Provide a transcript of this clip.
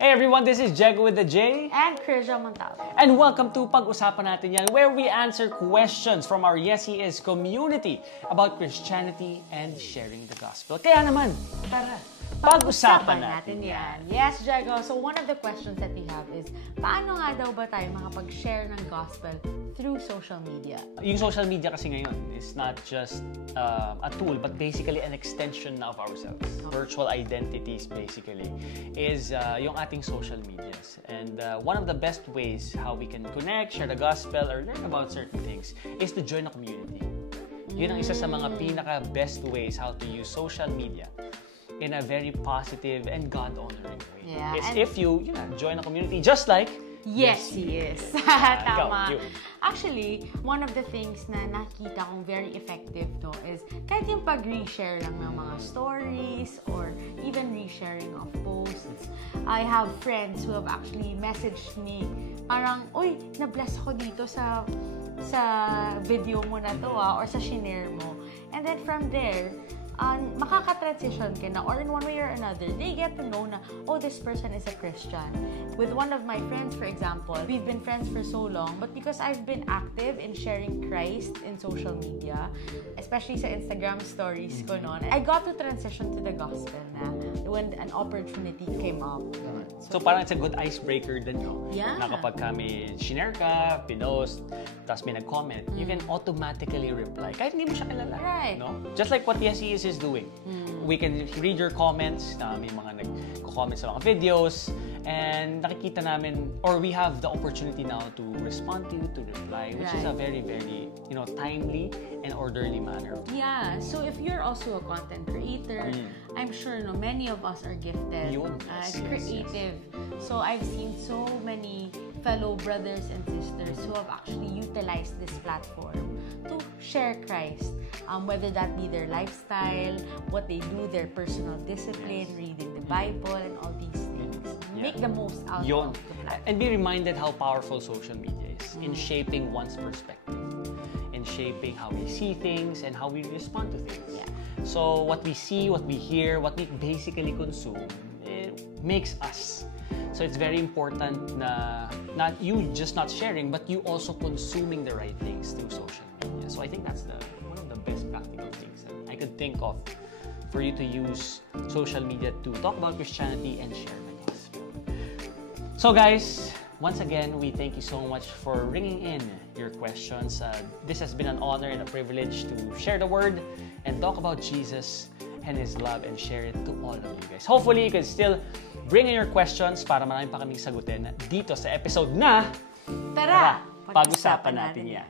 Hey everyone, this is Jego with the J. And Krisha Montalvo. And welcome to Pag-Usapan Natin Yan, where we answer questions from our Yes He Is community about Christianity and sharing the gospel. Kaya naman, Tara, pag-usapan natin yan. Yes, Jego. So one of the questions that we have is, paano nga daw ba tayo makapag-share ng gospel through social media? Yung social media kasi ngayon is not just a tool, but basically an extension of ourselves. Virtual identities basically is yung ating social medias. And one of the best ways how we can connect, share the gospel, or learn about certain things is to join a community. Yun ang isa sa mga pinaka-best ways how to use social media in a very positive and God-honoring way. Yeah, is if you join a community just like Yes, He Is. Tama. Actually, one of the things na nakita kong very effective to is kahit yung pag-reshare lang ng mga stories or even resharing of posts. I have friends who have actually messaged me parang, uy, na-bless ako dito sa video mo na to or sa shinare mo. And then from there, makaka-transition ka na, or in one way or another, they get to know na, oh, this person is a Christian. With one of my friends, for example, we've been friends for so long, but because I've been active in sharing Christ in social media, especially sa Instagram stories ko noon, I got to transition to the gospel na when an opportunity came up. So parang it's a good icebreaker din, no? Yeah. Na kapag kami shinare ka, pinost, tapos may nag-comment, you can automatically reply. Kahit hindi mo siya kilala. Right. No? Just like what Yes He Is doing. We can read your comments, na may mga nag-comment sa mga videos, and nakikita namin, or we have the opportunity now to respond to you, to reply, which is a very, very, timely and orderly manner. Yeah, so if you're also a content creator, I'm sure many of us are gifted, creative. So I've seen so many fellow brothers and sisters who have actually utilized this platform to share Christ, whether that be their lifestyle, what they do, their personal discipline, reading the Bible, and all these things. Make the most out of the platform. And be reminded how powerful social media is in shaping one's perspective, in shaping how we see things and how we respond to things. Yeah. So what we see, what we hear, what we basically consume, it makes us. So it's very important na not sharing, but you also consuming the right things through social media. So I think that's one of the best practical things that I could think of for you to use social media to talk about Christianity and share the gospel. So guys, once again, we thank you so much for bringing in your questions. This has been an honor and a privilege to share the word and talk about Jesus and His love and share it to all of you guys. Hopefully, you can still bring in your questions para marami pa kaming sagutin dito sa episode na Tara, Pag-Usapan Natin Yan.